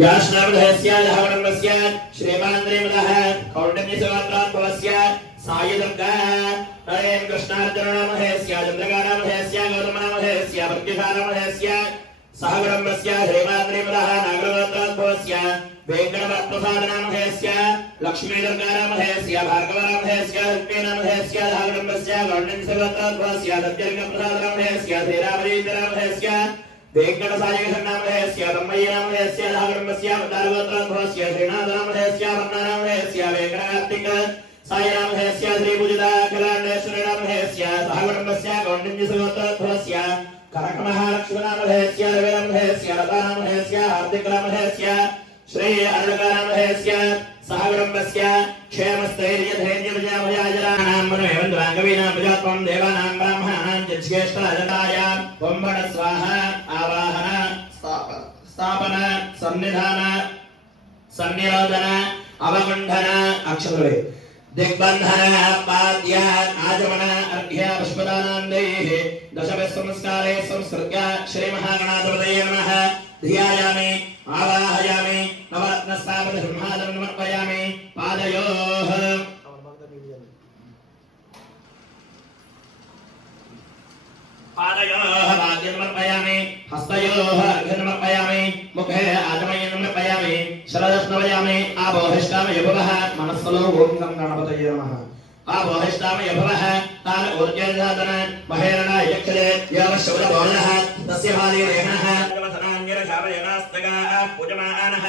याश्नामधयस्यायः वडम्बस्य श्रीमान्द्रेमदः कौण्डन्यसमात्रात् भवस्य सायुदर्गः नरेन् कृष्णार्जुननामधयस्य चन्द्रकानामधयस्य गौतमनामधयस्य धागडम्बस्य गौण्डन्यसमात्रात् भवस्य सत्यर्गप्रसादनामधयस्य श्रीरामजीतनामधयस्य वेङ्कटसायकृष्णनामधेयस्य ब्रह्मय्यनामधेयस्य नागरम्बस्यावतारगोत्रान्भवस्य श्रीनाथनामधेयस्यावर्णानामधेयस्य वेङ्कटकार्तिक सायनामधेयस्य श्रीपूजिताकलाण्डेश्वरीनामधेयस्य सागरम्बस्य कौण्डिन्यसगोत्रान्भवस्य श्री अर्णकानामधेयस्य सहगणम्बस्य क्षेमस्थैर्यधैर्यविजयभयाजराणां मनोहेवन्द्राङ्गवीनां प्रजात्वं देवानां ब्राह्मणानां च ज्येष्ठराजताय कुम्भण स्वाहा आवाहन स्थाप- स्थापन सन्निधान सन्निरोधन अवगुण्ठन अक्षरे दिग्बन्धन पाद्य आचमन अर्घ्य पुष्पदानान्दैः दशभिः संस्कारे संसृत्य श्रीमहागणाधिपतये नमः धियायामि, आवाहयामि। नवरत्नस्तावत् ब्रह्मादमर्पयामि पादयोः। पादयोः राज्यमर्पयामि हस्तयोः अर्घ्यमर्पयामि मुखे आदमयनमर्पयामि शरदस्नवयामि आबोहिष्टामि यभवः। मनस्सलो ॐ गणपतये नमः। आबोहिष्टामि यभवः। तान् ऊर्जन्दातन महेरणा यक्षते यावशौरबोलः तस्य बालेन यणः पूजमानः।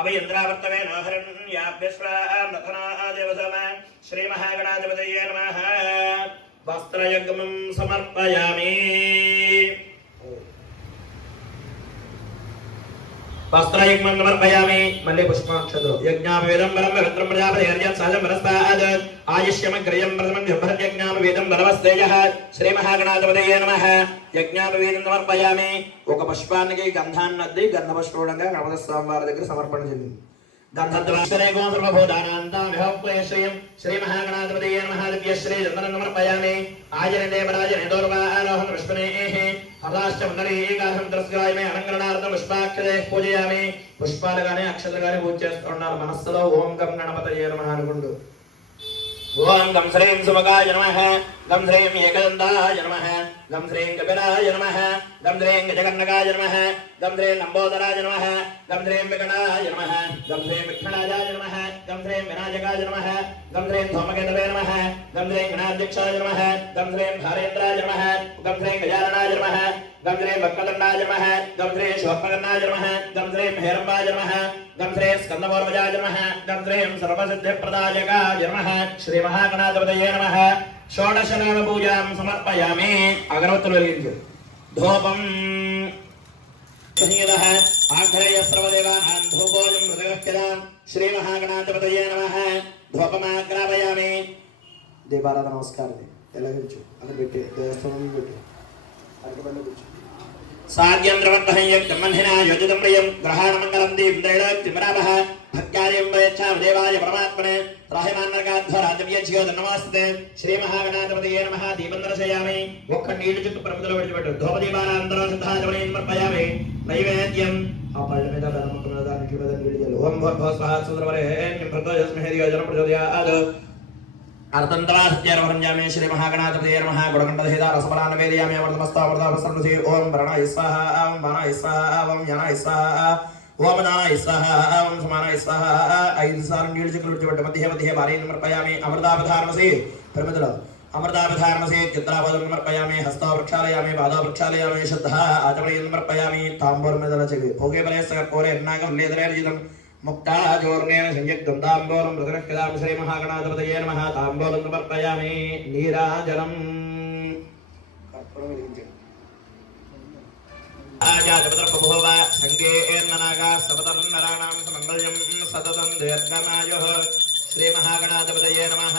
అభయంద్రావర్తమే నాహరణ్యాభ్యశ్రాదేవతమ శ్రీ మహాగణాధిపతయే నమ వస్త్రయగమం సమర్పయామి వస్త్రయుగ్మం సమర్పయామి మళ్ళీ పుష్పాక్షతో యజ్ఞాపేదం పరం భద్రం ప్రజాపతి హర్యం సహజం వరస్తాద్ ఆయుష్యమగ్రయం ప్రథమం జంభరం యజ్ఞాపవేదం వరవశ్రేయ శ్రీ మహాగణాధిపతయే నమ యజ్ఞాపవేదం సమర్పయామి ఒక పుష్పానికి గంధాన్ని అద్ది గంధపుష్పూడంగా గణపతి స్వామి వారి దగ్గర సమర్పణ చెందింది గంధద్వాసరేకోసర్వభూతానాంతామిహోక్లయశ్రీయం శ్రీ మహాగణాధిపతయే నమ దివ్యశ్రీ దేవరాజ నిదోర్వాహ రోహణ హతాశ్చ ముందరి ఏకాశం తిరస్కరాయమే అలంకరణార్థం పుష్పాక్షరే పూజయామి. పుష్పాలుగానే అక్షతలుగానే పూజ చేస్తున్నారు. మనస్సులో ఓం గం గణపతయే నమః అనుకుంటూ. ఓం గం శ్రీం సుమగాయ నమః. గం శ్రీం ఏకదంతాయ నమః. दम द्रें कपिलाय नमः दम द्रें गजकर्णकाय नमः दम द्रें लंबोदराय नमः दम द्रें विकटाय नमः दम द्रें विक्षणाय नमः दम द्रें विनायकाय नमः दम द्रें धूमकेतवे नमः दम द्रें गणाध्यक्षाय नमः दम द्रें भारेन्द्राय नमः दम द्रें गजाननाय नमः दम द्रें वक्रदण्डाय नमः दम द्रें शोकदण्डाय नमः दम द्रें हेरम्बाय नमः गंध्रे स्कंदमोर्वजाय नमः गंध्रे सर्वसिद्धिप्रदायकाय नमः श्रीमहागणाधिपतये नमः షోడశనామ పూజాం సమర్పయామి. అగరవత్తులు వెలిగించు ధూపం. సంహితః ఆగ్రయ సర్వదేవానాం ధూపోజం మృదగచ్చదాం శ్రీ మహాగణాధిపతయే నమః. ధూపమాగ్రాపయామి. దీపారాధన నమస్కారం ఎలాగించు అది పెట్టి. దేవస్థానం పెట్టి. అరటిపండు కూర్చో సాగ్యంద్రవర్తహయ్యమన్హినా యోజితం ప్రియం. గ్రహాణమంగళం దీం దైడక్తిమరామః భక్త్యార్యం ప్రయచ్ఛామ దేవాయ పరమాత్మనే రాహిమాన్నర్గాధ్వరాజవ్యజ్యోత నమస్తే శ్రీ మహాగణాధిపతయే నమః దీపం దర్శయామి ఒక్క నీళ్ళు చుట్టూ ప్రమిదలో విడిచిపెట్టు. ధూపదీపానంతరం సిద్ధాచమణి సమర్పయామి నైవేద్యం. ఆ పళ్ళ మీద బెల్లముక్క మీద దానికి మీద నీళ్ళు చల్లు. ఓం భూర్భువః స్వహ సుందరవరేణ్యం ప్రచోదయస్మి హేదియోజన ప్రచోదయాత్. అర్థంతరాస్త్యరవరంజామే శ్రీ మహాగణాధిపతి నమః గుణకంఠధేదా రసపరాన వేదయామి అమృతమస్తామృతామృతమృతి ఓం ప్రణాయ స్వాహ ఓం బాణాయ స్వాహ ఓం జ్ఞానాయ స్వాహ. ఓం దానాయ స్వాహ ఓం సమానాయ స్వాహ ఐదు సార్లు నీళ్ళు చుక్కలు విడిచిపెట్టు మధ్య మధ్య భారీ సమర్పయామి. అమృతాపధారణసి ప్రమిదలో అమృతాపధారణసి చిత్రాపదం సమర్పయామి. హస్తా వృక్షాలయామి పాదా వృక్షాలయామి సమర్పయామి. తాంబూర్ మీద చెవి. భోగే పరేస్త కోరే నాగం లేదరేర్జితం ముక్తాజోర్ణేన సంయుక్తం. తాంబూలం మృదనఃకదాం శ్రీ మహాగణాధిపతయే నమ. తాంబోరం సమర్పయామి. నీరాజనం. కర్పూరం సంగేర్ననాగా आजाजपतर्बभुव सङ्गेर्ननागा सपतर्नराणां समङ्गल्यं सततं दीर्घमायुः श्रीमहागणाधिपतये नमः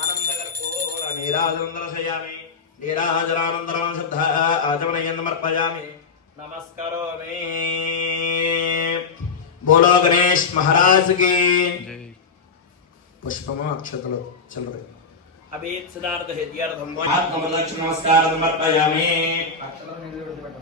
आनन्दगर्भोरनीराजं दर्शयामि नीराजरानन्दरं श्रद्धा आचमनयन्नमर्पयामि नमस्करोमि बोलो गणेश महाराज की पुष्पमा अक्षतलो चल रहे अभी सदार्थ हेद्यार्थम आत्मलक्ष्य नमस्कार समर्पयामि अक्षतलो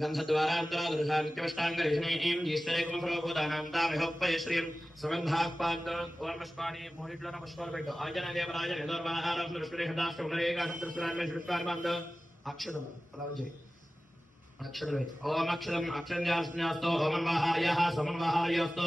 गन्धद्वारान्तरादृशामित्यष्टाङ्गलिघ्नैः ईश्वरेकुमफलोभूतानान्तामिहोपयश्रीम् सुगन्धाः पादोर्मष्पाणि मोहिट्लनपुष्पल्पेक आजनदेवराज यदोर्वाहारस्मृष्टिरेखदास्तुरेकाशन्तस्वरान्मेश्वरान्बन्ध अक्षतम् प्रलवजय अक्षतम् ओम् अक्षतम् अक्षन्यास्न्यास्तु ओमन्वाहार्यः समन्वाहार्यस्तु।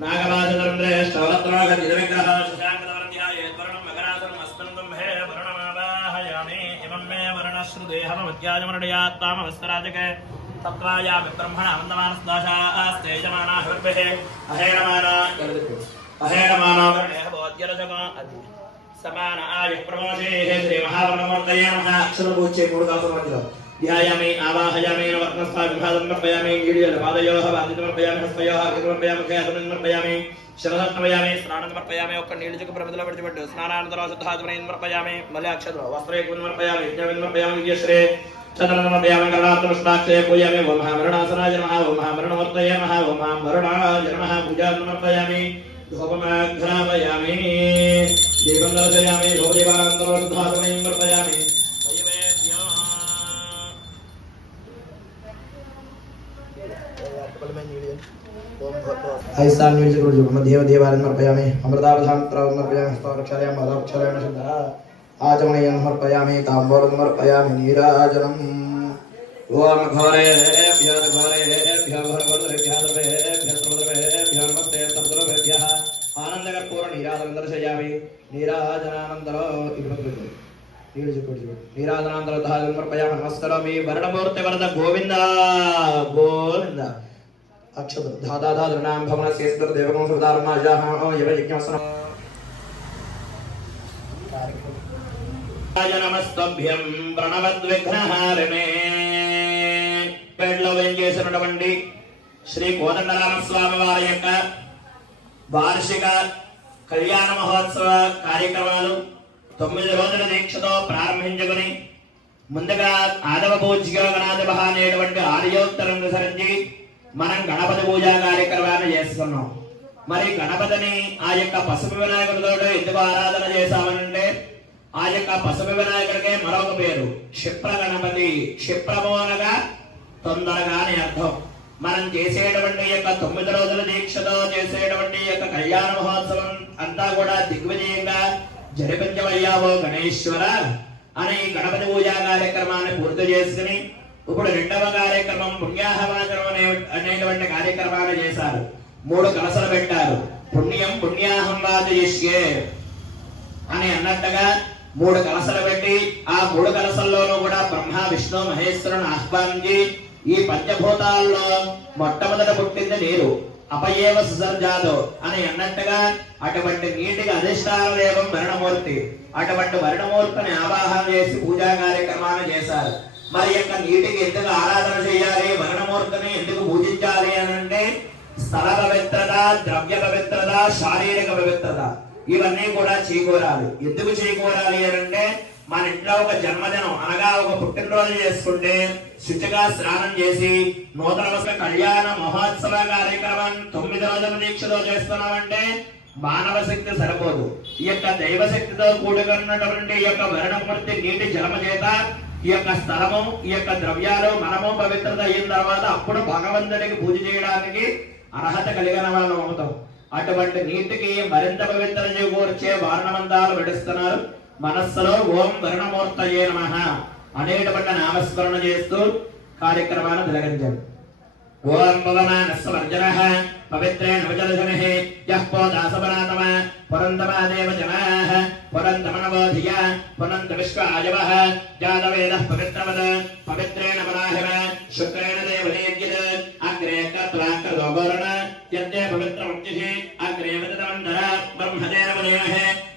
నాగవాజలంద్రే స్తోత్రో విగ్రహ శశాంకరవర్ణ్యాయే మకరాసనం అస్మిన్ గంభే వర్ణమావాహయామి ఇమం మే వర్ణశ్రుదేహమధ్యాజమరణయాత్తామవస్త్రాజకే తత్రాయామి బ్రహ్మణ వందమానస్దాశాస్తే యజమానా అహేణమానా అహేణమానా వర్ణేహ భవద్యరజమా అది సమాన ఆయు ప్రమోదే. శ్రీ మహావనమూర్తయే నమః. అక్షరపూజ్యే మూడు కాసుల మధ్యలో. ध्यायामे आवाहयामे वर्णस्था विभागं समर्पयामे ईडियलपादयोः बाधितमर्पयामि हस्तयोः कृतमर्पयामि कयातमर्पयामे नर्पयामि स्नानं समर्पयामे ओक्क नीलजुक प्रबदल पडिचिपट्टु स्नानानन्तरं शुद्धात्मने समर्पयामे मले अक्षत्र वस्त्रयुक्तं समर्पयामे यज्ञं समर्पयामि विजयश्रे चतुर्णं समर्पयामि करणात्मष्टाक्षे पूजामि ओम महामरणासनाय नमः ओम महामरणवर्तये नमः ओम महामरणाय नमः पूजां ऐसा न्यूज गुरु जो मध्य मध्य बारे में समर्पयामि अमृतावधान त्र समर्पयामि स्तोत्रक्षरयामि मदक्षरयामि शुद्धः आचमनीयं समर्पयामि ताम्बूलं समर्पयामि नीराजनम् ओम घोरेभ्यो घोरेभ्यो घोरघोरेभ्यो सर्वेभ्यो सर्वद्रवेभ्यो नमस्ते सर्वद्रवेभ्यः आनन्दकर्पूर नीराजनं दर्शयामि नीराजनानन्दरो इब्रह्म నీళ్ళు చెప్పు నీరాజనాంతర దాహం సమర్పయామి నమస్కరోమి వరణమూర్తి వరద గోవింద గోవింద అక్షత భవన శేస్కర దేవగం సుధారమాజాహం యవ యజ్ఞాసనం నమస్తభ్యం ప్రణవద్విఘ్నహారిణే పేటలో వేంచేసినటువంటి శ్రీ కోదండరామస్వామి వారి యొక్క వార్షిక కళ్యాణ మహోత్సవ కార్యక్రమాలు తొమ్మిది రోజుల దీక్షతో ప్రారంభించుకుని ముందుగా ఆదవ పూజ్యోగనాథ అనేటువంటి ఆర్యోత్తరం అనుసరించి మనం గణపతి పూజా కార్యక్రమాన్ని చేస్తున్నాం. మరి గణపతిని ఆ యొక్క పసుపు వినాయకుడితో ఎందుకు ఆరాధన చేశామనంటే ఆ యొక్క పసుపు వినాయకుడికే మరొక పేరు క్షిప్ర గణపతి. క్షిప్రము అనగా తొందరగా అని అర్థం. మనం చేసేటువంటి యొక్క తొమ్మిది రోజుల దీక్షతో చేసేటువంటి యొక్క కళ్యాణ మహోత్సవం అంతా కూడా దిగ్విజయంగా జరిపించవయ్యావో గణేశ్వర అని గణపతి పూజా కార్యక్రమాన్ని పూర్తి చేసుకుని ఇప్పుడు రెండవ కార్యక్రమం పుణ్యాహవాచనం అనే అనేటువంటి కార్యక్రమాలు చేశారు. మూడు కలసలు పెట్టారు. పుణ్యం పుణ్యాహం వాచయిష్యే అని అన్నట్టుగా మూడు కలసలు పెట్టి ఆ మూడు కలసల్లోనూ కూడా బ్రహ్మ విష్ణు మహేశ్వరుని ఆహ్వానించి ఈ పంచభూతాల్లో మొట్టమొదట పుట్టింది నీరు. అపయేవ సుసర్జాదు అని అన్నట్టుగా అటువంటి నీటికి అధిష్టాన దేవం వరుణమూర్తి. అటువంటి వరుణమూర్తిని ఆవాహన చేసి పూజా కార్యక్రమాలు చేశారు. మరి యొక్క నీటికి ఎందుకు ఆరాధన చేయాలి? వరుణమూర్తిని ఎందుకు పూజించాలి అని అంటే స్థల పవిత్రత ద్రవ్య పవిత్రత శారీరక పవిత్రత. ఇవన్నీ కూడా చేకూరాలి. ఎందుకు చేకూరాలి అని అంటే మన ఇంట్లో ఒక జన్మదినం అనగా ఒక పుట్టినరోజు చేసుకుంటే శుచిగా స్నానం చేసి నూతన వస్త్ర కళ్యాణ మహోత్సవ కార్యక్రమం తొమ్మిది రోజుల దీక్షలో చేస్తున్నామంటే మానవ శక్తి సరిపోదు. ఈ యొక్క దైవశక్తితో కూడుకున్నటువంటి ఈ యొక్క వర్ణమూర్తి నీటి జలమ చేత ఈ యొక్క స్థలము ఈ యొక్క ద్రవ్యాలు మనము పవిత్రత అయిన తర్వాత అప్పుడు భగవంతుడికి పూజ చేయడానికి అర్హత కలిగిన వాళ్ళం అవుతాం. అటువంటి నీటికి మరింత పవిత్ర చేకూర్చే వారణమంతాలు విడుస్తున్నారు. మనస్సులో ఓం వర్ణమూర్తయే నమ అనేటువంటి నామస్మరణ చేస్తూ కార్యక్రమాన్ని తిలగించారు ఓం పవమానస్వర్జనః స్వర్జన पवित्रेण विचलजनः यः को दासपरातम पुरन्दमादेव जनाः पुरन्दमणवोधिय पुनन्दविश्वायवः जातवेदः पवित्रवत् पवित्रेण वराहिव शुक्रेण देवलेज्यत् अग्रे कत्राक्रदोगोरण यद्य पवित्रमुक्तिः अग्रे वदतवन्तः ब्रह्मदेवदेवः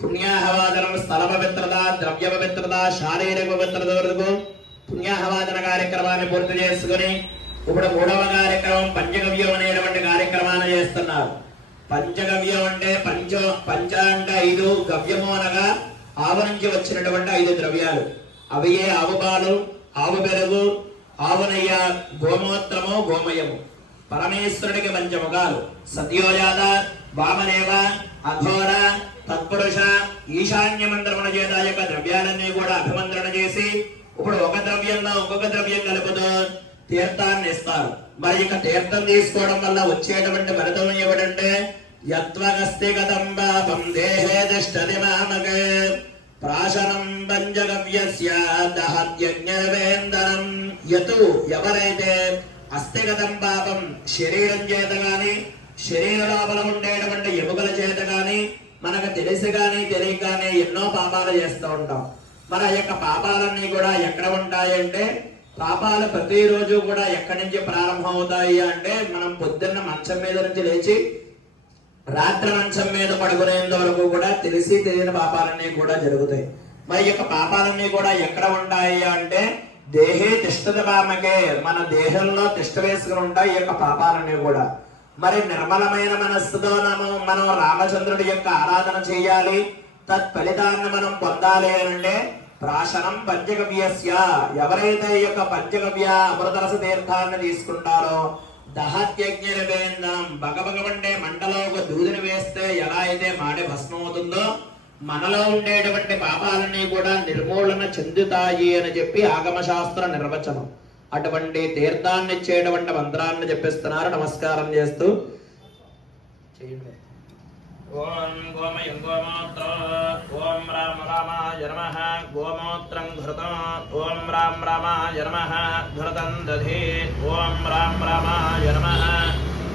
పుణ్యాహవాదనం స్థల పవిత్రత ద్రవ్య పవిత్రత శారీరక పవిత్రత వరకు పుణ్యాహవాదన కార్యక్రమాన్ని పూర్తి చేసుకుని ఇప్పుడు మూడవ కార్యక్రమం పంచగవ్యం అనేటువంటి కార్యక్రమాన్ని చేస్తున్నారు. పంచగవ్యం అంటే పంచ పంచ అంటే ఐదు గవ్యము అనగా ఆవు నుంచి వచ్చినటువంటి ఐదు ద్రవ్యాలు. అవి ఏ ఆవు పాలు ఆవు పెరుగు ఆవునయ్య గోమూత్రము గోమయము. పరమేశ్వరుడికి పంచముఖాలు. సత్యోజాత వామనేవ అఘోర తత్పురుష ఈశాన్య మంత్రమున చేత యొక్క ద్రవ్యాలన్నీ కూడా అభిమంత్రణ చేసి ఇప్పుడు ఒక ద్రవ్యంలో ఒక్కొక్క ద్రవ్యం కలుపుతూ తీర్థాన్ని ఇస్తారు. మరి ఇక తీర్థం తీసుకోవడం వల్ల వచ్చేటువంటి ఫలితం ఏమిటంటే యత్వగస్తి గతం పాపం దేహే తిష్టతి మామకే ప్రాశనం పంచగవ్యస్య దహత్యజ్ఞరవేందనం యతు ఎవరైతే అస్థిగతం పాపం శరీరం చేత గాని శరీర లోపల ఉండేటువంటి ఎముకల చేత గాని మనకు తెలిసి కానీ తెలియక ఎన్నో పాపాలు చేస్తూ ఉంటాం. మన యొక్క పాపాలన్నీ కూడా ఎక్కడ ఉంటాయంటే పాపాలు ప్రతిరోజు కూడా ఎక్కడి నుంచి ప్రారంభం అవుతాయి అంటే మనం పొద్దున్న మంచం మీద నుంచి లేచి రాత్రి మంచం మీద పడుకునేంత వరకు కూడా తెలిసి తెలియని పాపాలన్నీ కూడా జరుగుతాయి. మరి యొక్క పాపాలన్నీ కూడా ఎక్కడ ఉంటాయి అంటే దేహే తిష్టత పామకే మన దేహంలో తిష్ట వేసుకుని ఉంటాయి ఈ యొక్క పాపాలన్నీ కూడా. మరి నిర్మలమైన మనస్సుతో మనం రామచంద్రుడి యొక్క ఆరాధన చేయాలి. తత్ఫలితాన్ని మనం పొందాలి అంటే ప్రాశనం పంచగవ్యస్య. ఎవరైతే ఈ యొక్క పంచగవ్య అమృతరస తీర్థాన్ని తీసుకుంటారో దహత్యజ్ఞరవేందనం. బగబగమంటే మంటలో ఒక దూదిని వేస్తే ఎలా అయితే మాడి భస్మం అవుతుందో మనలో ఉండేటువంటి పాపాలన్నీ కూడా నిర్మూలన చెందుతాయి అని చెప్పి ఆగమశాస్త్ర నిర్వచనం. అటువంటి తీర్థాన్ని ఇచ్చేటువంటి మంత్రాన్ని చెప్పిస్తున్నారు. నమస్కారం చేస్తూ చేయండి. ఓం గోమయం గోమూత్ర ఓం రామ రామాయ నమ. గోమూత్రం ఘృతం ఓం రామ రామాయ నమ. ఘృతం దధి ఓం రామ రామాయ నమ.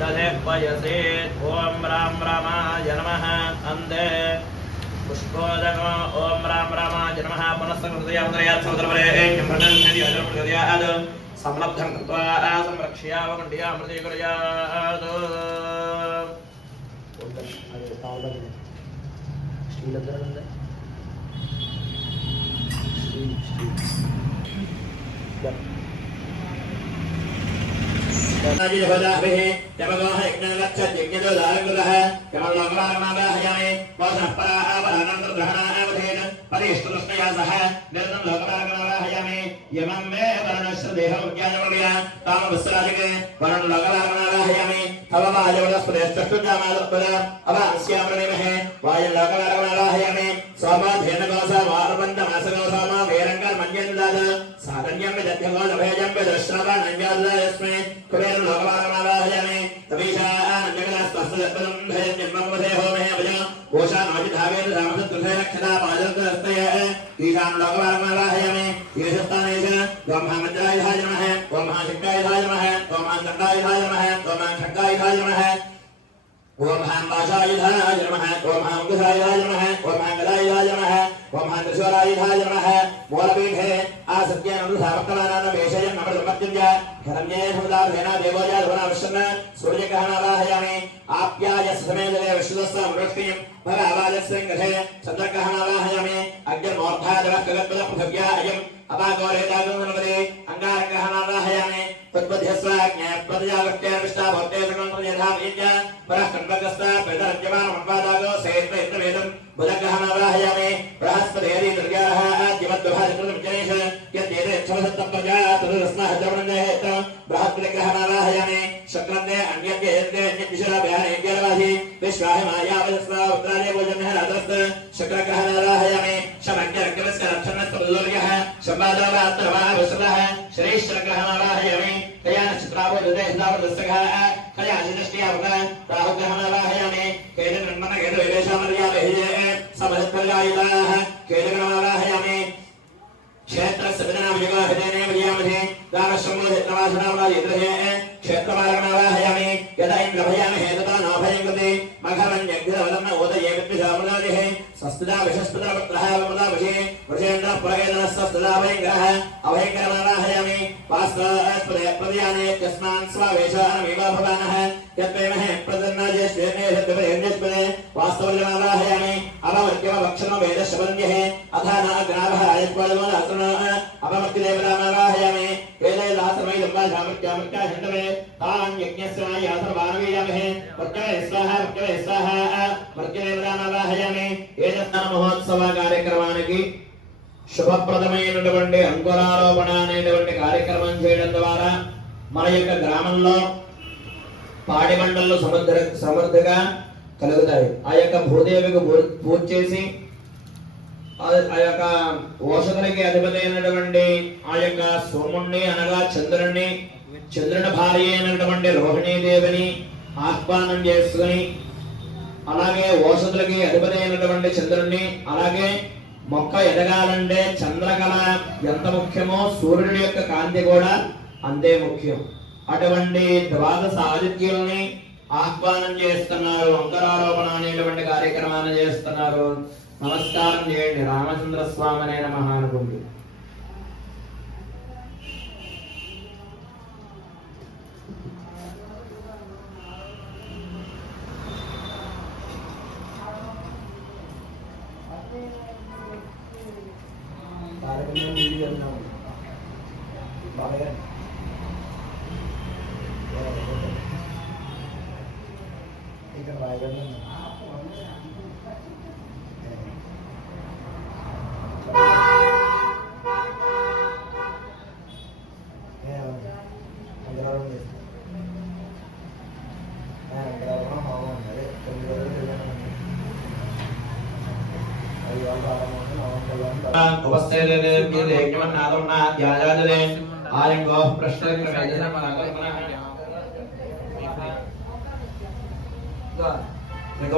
దధే పయసే ఓం రామ రామాయ నమ. అందే पुष्पोदको ॐ राम रामाय नमः पुनस्तकृतया मुद्रयात् समुद्रपरे किं प्रणन् हरि अजरप्रगत्यात् संलब्धं कृत्वा संरक्ष्यावकुण्ड्या मृतिकुर्यात् जपदाभिः जपदोः यज्ञः गच्छत् यज्ञतो दारङ्गुरः यमलोकमारमागाहयामि वासः पराः ग्रहणावधेन परिष्टुष्णया सह निरतं लोकलागणावाहयामि यमं मे वर्णस्य देहविज्ञानमग्या ताम वस्त्रादिके वरण लोकलागणावाहयामि तव वायुवलस्पदेष्टुजामालोपद अवांस्यामृणिमहे वायु लोकलागणावाहयामि सोमाधेनगोसा वारबन्धमासगोसामा वेरङ्गर्मन्यन्दाद साधन्यं विदध्यगोदभयजं विदश्रावणञ्जादयस्मे कुबेरलोकलागणावाहयामि तवीशाः जगदस्तस्य पदं भयं जन्मं वधे होमे। कोशा नोजिधावेन रामस तुल्येन क्षदा पाजन्त हस्तयः ईशान लोकवारमावाहय मे ईशस्तानेश त्वमहामज्राय धायमः त्वमहाशक्ताय धायमः त्वमहाचण्डाय धायमः त्वमहाशक्ताय धायमः ओम हम भाषाय धाय नमः ओम हम गसाय धाय नमः ओम हम गदाय धाय नमः ओम हम त्रिशूलाय धाय नमः मोलपीठे आसत्यानुसारकलानान वेशय నమః సమర్పించ హిరణ్యే సముదార్ధేన దేవోజా ధునావశ్యన్న సూర్యగహనావాహయామి ఆప్యాయ సమేదలే విశ్వస్వ వృష్టిం భగవాజస్యం గధే చంద్రగహనావాహయామి అగ్నిమూర్ధాదవ కగత్పద పృథవ్యా అయం అపాగోరేదాగమనమదే అంగారగహనావాహయామి తద్బధ్యస్వాజ్ఞ ప్రజావృత్యావిష్టాభక్తే సకంత్రయథామీజ్ఞ పరః కన్వగస్త पुनग्रहणादाहयामि बृहस्पतेरि दुर्गाः आद्यमद्विभाजकृतविजनेश यद्येते क्षमसत्तं प्रजा तदुरस्नाः द्रवणेत बृहस्पतिग्रहणादाहयामि शक्रन्ते अन्यज्ञे यज्ञे अन्यद्विशराभ्याने यज्ञरवाहि विश्वाहि मायावजस्वा उत्तरादे भोजनः रात्रस्त शक्रग्रहणादाहयामि शमज्ञरक्रस्य रक्षणस्तमुल्लोर्यः शम्बादावात्रवाः वसुरः श्रीश्वरग्रहणादाहयामि तया नक्षत्रावो हृदय हितावृतस्तकः तया शिनष्ट्या राहुग्रहणादाहयामि केन निर्मण केन विवेशामर्यामि बलत्पल्लायुताः केलग्रवादाः यामे क्षेत्रस्य विदनाभिजगा हृदयने विजयामधे दानश्रमोदितवासनामलादिन्द्रहे क्षेत्रमारगणावाः यामे यदा इन्द्रभयामहे तथा नाभयं कृते मघवन्यग्रवलम्न ओदये विद्विषामलादिः स्वस्तिदा विशस्पदावत्रः विमलाभिषे वृषेन्द्रः प्रवेदनस्तस्तदाभयङ्करः अभयङ्करमालाः यामे पास्तास्पदे प्रदयाने यस्मान् स्वावेशानमेवाभवानः భవానः యత్వేమహే ప్రదన్నాజేష్వేమే సత్యపదేన్యస్పదే వాస్తవజమావాహయామి అవమర్గ్యమ భక్షణ వేదశబంధ్యः అథానాగ్రాభः ఆయత్వాదమో అసన అపమర్తిదేవరామావాహయామి వేదైలాసమై దంబాధామృత్యామృత్యా హండవే తాన్ యజ్ఞస్య యాసర్వానవీయామహే మర్గవే స్వాహ మర్గవే స్వాహ మర్గదేవరామావాహయామి ఏదస్థాన మహోత్సవ కార్యక్రమానికి శుభప్రదమైనటువంటి అంకురారోపణ అనేటువంటి కార్యక్రమం చేయడం ద్వారా మన యొక్క గ్రామంలో పాడి సమర్థ సమర్థగా కలుగుతాయి. ఆ యొక్క భూదేవికి పూజ చేసి ఆ- యొక్క ఓషధులకి అధిపతి అయినటువంటి ఆ యొక్క సోముణ్ణి అనగా చంద్రుణ్ణి చంద్రుని భార్య అయినటువంటి రోహిణీదేవిని ఆహ్వానం చేసుకుని అలాగే ఓషధులకి అధిపతి అయినటువంటి చంద్రుణ్ణి అలాగే మొక్క ఎదగాలంటే చంద్రకళ ఎంత ముఖ్యమో సూర్యుడి యొక్క కాంతి కూడా అంతే ముఖ్యం. అటువంటి ద్వాదశ ఆదిత్యుల్ని ఆహ్వానం చేస్తున్నారు అంకరారోపణ అనేటువంటి కార్యక్రమాన్ని చేస్తున్నారు. నమస్కారం చేయండి. రామచంద్ర స్వామి అనే నమః అనుకుంటూ ഉപസ്ഥയിലേക്ക് ലേഖനം ആദരണ ധ്യാനാജനെ ആരെങ്കോ പ്രശ്നങ്ങൾ കഴിഞ്ഞ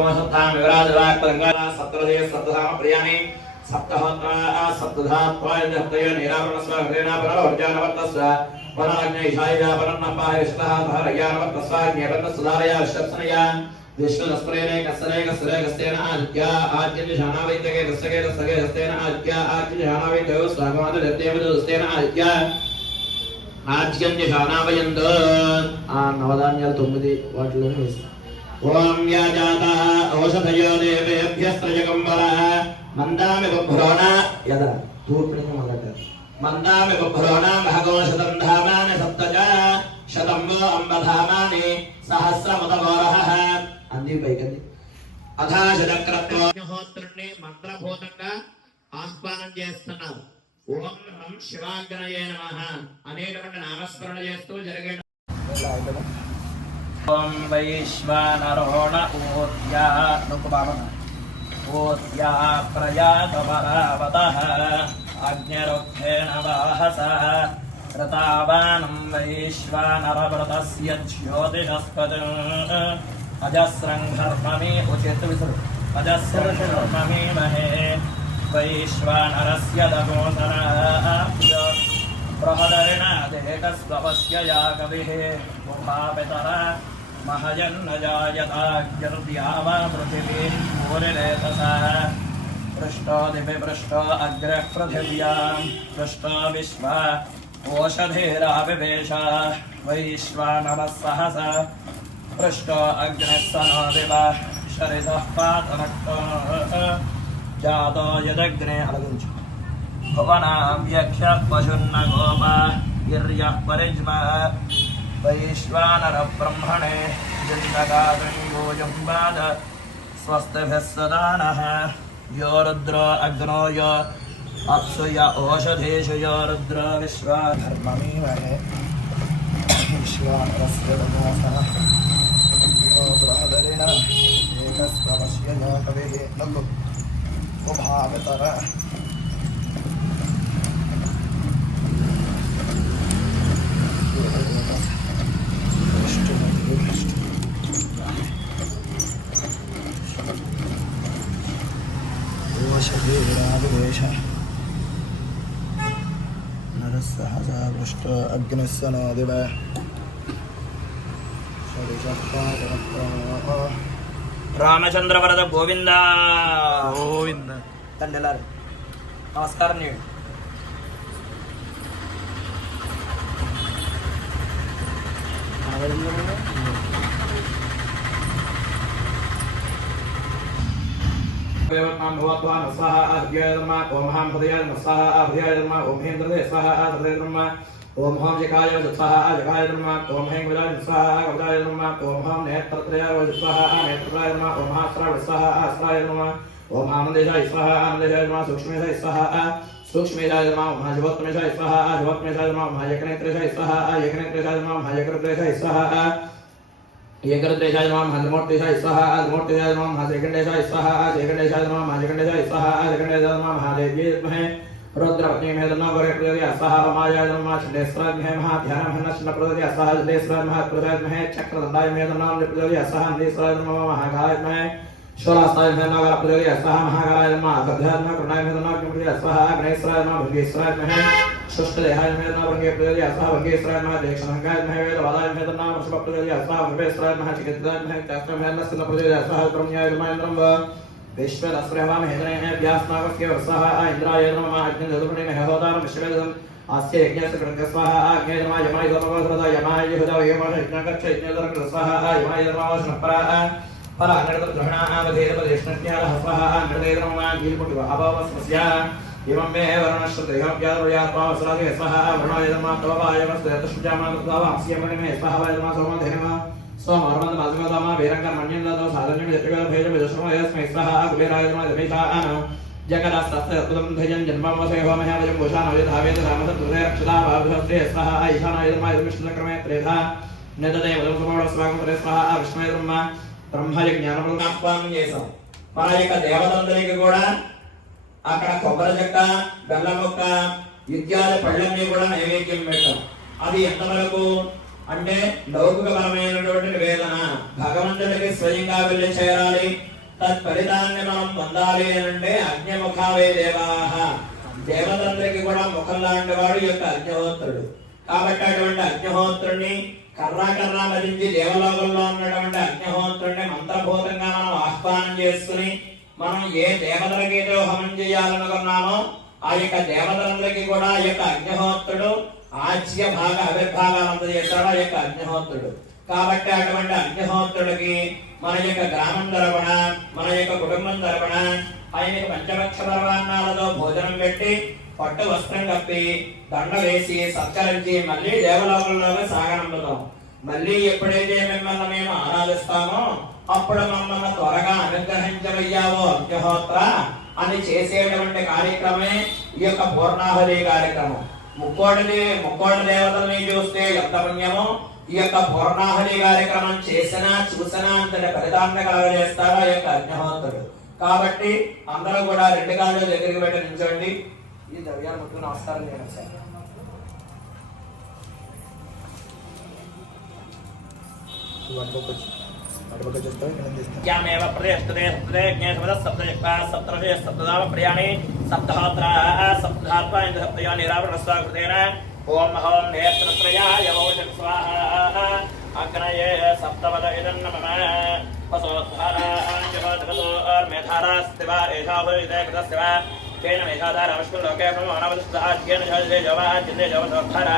సప్తమసత్తాం వివరాజరాక్తంగా వివరాజరాక్పదంగా సప్తరథే సప్తధామ ప్రియాణి సప్తహోత్ర సప్తధాత్వాయ జప్తయ నీరావరణస్వ హృదయనాపరవర్జానవర్తస్వ వరాజ్ఞ ఇషాయ పరన్నపాయ విష్ణః జ్ఞేపన్నసుధారయ విశ్వప్సనయ విష్ణునస్పరేణ కస్సరే కస్సరే కస్తేన ఆదిత్య ఆద్య శానావైద్యకే కస్తకే కస్తకే కస్తేన ఆదిత్య ఆద్య శానావైద్యో స్వాగమాద దత్తేవ దస్తేన ఆదిత్య ఆద్యం శానావయందో ఆ నవధాన్యాలు తొమ్మిది వాటిలోనే వేస్తాం. ఓం యాజాత ఔషధయో దేవేభ్యస్త్రజగంబర మందామి బభ్రోణ యద తూర్పు నుంచి మొదలెట్టారు మందామి బభ్రోణ భగో శతం ధామాని సప్తజ శతం వో అంబధామాని సహస్రముదగోరః అంది పైకంది అథాశతక్రత్వహోత్రుణ్ణి మంత్రభూతంగా ఆహ్వానం చేస్తున్నారు। ఓం హ్రం శివాగ్నయే నమః। అనేటువంటి నామస్మరణ చేస్తూ జరిగే ॐ वैश्वानरोण ओत्याः नुकुबामः ओत्याः प्रजातपरावतः अग्निरुद्धेन वाहसः। कृतावानं वैश्वानरव्रतस्य ज्योतिषस्पतिम्। अजस्रं घर्ममे विसृ अजस्रं महे। वैश्वानरस्य दमोदरः बृहदरिणादेकस्वस्य या कविः। उमापितरः महजन्नजायताग्रद्यावा पृथिवीर्भूरिरेतसः पृष्टो विश्वा ओषधेरापिवेश वैश्वानरः सहसा पृष्टो अग्रः सनोदिव शरितः पातरक्तो जातो यदग्ने अलगुञ्च भुवनां यक्षः पशुर्न गोपा गिर्यः परिज्मः वैश्वानरब्रह्मणे जिन्दगागणयोजम्बाद स्वस्तिभिः सदा नः यो रुद्रो अग्नो यो अप्सु य ओषधेषु यो रुद्रो विश्वाधर्ममीमहे विश्वानरस्य तमोसः यो बृहदरिण एकस्तमस्य नो कविः लघु उभावितर शरीराविवेश नरसहसा पृष्ठ अग्निस्य नो दिव రామచంద్ర వరద గోవింద గోవింద తండ్రి నమస్కారం నేను देवतां भवत्वा न सः अभ्यधर्म ॐ हाँ हृदय न सः अभ्यधर्म ॐ हें हृदय सः अहृदयधर्म ॐ हं जकाय वजसः अजकायधर्म ॐ हें विराज सः अगजायधर्म ॐ हं नेत्रत्रय वजसः नेत्रत्रयधर्म ॐ हा श्रावसः अश्रायधर्म ॐ आनन्देशाय स्वः आनन्देशाय नमः सूक्ष्मेशाय स्वः सूक्ष्मेशाय नमः ॐ हजवत्मेशाय स्वः हजवत्मेशाय नमः ॐ हयकनेत्रेशाय स्वः हयकनेत्रेशाय नमः ॐ हयकनेत्रेशाय स्वः ఏకరుద్రేశాయ నమః హనుమూర్తేశాయ స్వాహా హనుమూర్తేశాయ నమః మహాశేఖండేశాయ స్వాహా శేఖండేశాయ నమః మహాశేఖండేశాయ స్వాహా శేఖండేశాయ నమః మహాదేవ్యై విద్మహే రుద్రపత్నీమే దుర్నోగరేయ స్వాహా ఉమాయాయ నమః షండేశ్వరాగ్నే మహాధ్యానమహన్నష్ణ ప్రదోదయ స్వాహా షండేశ్వర మహాప్రదాగ్నే చక్రదండాయ మే దుర్నాం ప్రదోదయ స్వాహా షండేశ్వరాయ నమః మహాగాయమే శూలాస్తాయ మే నాగర ప్రదోదయ స్వాహా మహాగాయ నమః అధ్యాత్మ కృణాయ మే దుర్నాం ప్రదోదయ స్వాహా గణేశ్వరాయ నమః భుగేశ్వరాయ నమః षष्ठदेहाय वर्गे प्रयोज्य अस्मा वर्गे स्त्राय मह देक्षणङ्गाय मह वेद वादाय मह तन्ना वृषभ प्रयोज्य अस्मा वृषभे स्त्राय मह चिकित्साय मह चास्त्र मह नस्य न प्रयोज्य अस्मा ब्रह्मयाय विमायन्द्रं वा विश्वरस्रहवाम हेदने व्यासनागस्य वत्सः इन्द्राय नमः अग्निदुर्मणे मह होदारं विश्ववेदम् अस्य यज्ञस्य प्रकस्वाः आज्ञे नमः यमाय धर्मवसुदा यमाय यहुदा यमाय यज्ञकच्छ यज्ञधर्मकृस्वाः यमाय धर्मवसुनपराः पराः नृतद्रहणाः वधेरपदेष्णत्याः हस्वाः नृतेर्ममा गीलपुटिव अभावस्मस्याः एवं मे वर्णश्रुतेहव्यादुर्यात्मावसरादे स्वाहा वर्णाय धर्मा तववाय वस्तुयतशुजामातृतावास्यमणि मे स्वाहा वै धर्मा सोमधेनः सोमर्मद माजमदामा वीरंगं मण्यन्दतो साधन्यं यत्रिगल भेजं विदुष्मो यस्मै स्वाहा कुबेराय नमः दमेशान जगदास्तस्य अद्भुतं धैर्यं जन्ममसे होमः वजं भूषाण विधावेद रामद तुरे रक्षदा भावभस्ते स्वाहा ईशानाय नमः यदमिष्टचक्रमे त्रेधा नदते वदं सुमोण स्वागं करे स्वाहा విష్ణుయ బ్రహ్మ బ్రహ్మయ జ్ఞానప్రదాత్వం చేసాం మన యొక్క దేవతందరికి కూడా అక్కడ కొబ్బరి చెక్క బెల్లం మొక్క ఇత్యాది పళ్ళన్నీ కూడా నైవేద్యం పెట్టాం. అది ఎంతవరకు? అంటే లౌకికపరమైనటువంటి నివేదన. భగవంతుడికి స్వయంగా వెళ్ళి చేరాలి. తత్ఫలితాన్ని మనం పొందాలి అని అంటే అగ్నిముఖావే దేవాహ. దేవతందరికి కూడా ముఖం లాంటి వాడు ఈ యొక్క అగ్నిహోత్రుడు. కాబట్టి అటువంటి అగ్నిహోత్రుడిని కర్రా కర్రా మరించి దేవలోకంలో ఉన్నటువంటి అగ్నిహోత్రుడిని మంత్రభూతంగా మనం ఆహ్వానం చేసుకుని మనం ఏ దేవతలకైతే హోమం చేయాలనుకున్నామో ఆ యొక్క దేవతలందరికీ కూడా ఆ యొక్క అగ్నిహోత్రుడు ఆచ్య భాగ ఆవిర్భాగాలు అందజేస్తాడు ఆ యొక్క అగ్నిహోత్రుడు. కాబట్టి అటువంటి అగ్నిహోత్రుడికి మన యొక్క గ్రామం తరపున మన యొక్క కుటుంబం తరపున ఆయన పంచవక్ష పర్వాన్నాలతో భోజనం పెట్టి పట్టు వస్త్రం కప్పి దండ వేసి సత్కరించి మళ్ళీ దేవలోకంలోకి సాగనంపుతాం మళ్ళీ ఎప్పుడైతే మిమ్మల్ని మేము ఆరాధిస్తామో అప్పుడు మమ్మల్ని త్వరగా అనుగ్రహించవయ్యావో అగ్నిహోత్ర అని చేసేటువంటి కార్యక్రమే ఈ యొక్క పూర్ణాహుతి కార్యక్రమం. ముక్కోటి ముక్కోటి దేవతల్ని చూస్తే ఎంత పుణ్యమో ఈ యొక్క పూర్ణాహుతి కార్యక్రమం చేసినా చూసినా అంతటి ఫలితాన్ని కలగజేస్తాడు ఆ యొక్క అగ్నిహోత్రుడు కాబట్టి అందరూ కూడా రెండు కాళ్ళు దగ్గరికి పెట్టి నిల్చోండి. ఈ ద్రవ్యాలు ముట్టుకు నమస్కారం చేయండి సార్. అటుపక్క यामेव प्रदेशते प्रदेज्ञे समदः मतलब सप्तजक्पा सप्तरसे सप्तदाम प्रयाणे सप्तहात्राः सप्तधात्वा इन्द्र सप्तयानि रावणस्वा कृतेन ॐ हौं। नेत्रत्रयाय वौचक स्वाहा अग्नये सप्तवद इदं, नमः। वसोद्धाराञ्जहोद्भतो अर्मेधारास्ति वा एषाभुविदे कृतस्य वा। तेन मेषाधारावश्कुल्लोके प्रमोनवदुस्तः ज्ञेन जवाः चिन्दे जवदोद्धारा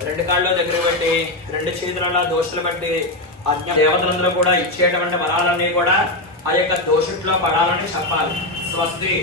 రెండు కాళ్ళు దగ్గర పెట్టి రెండు చేతులలో దోషులు బట్టి అజ్ఞ దేవతలందరూ కూడా ఇచ్చేటువంటి వరాలన్నీ కూడా ఆ యొక్క దోషుట్లో పడాలని చెప్పాలి స్వస్తి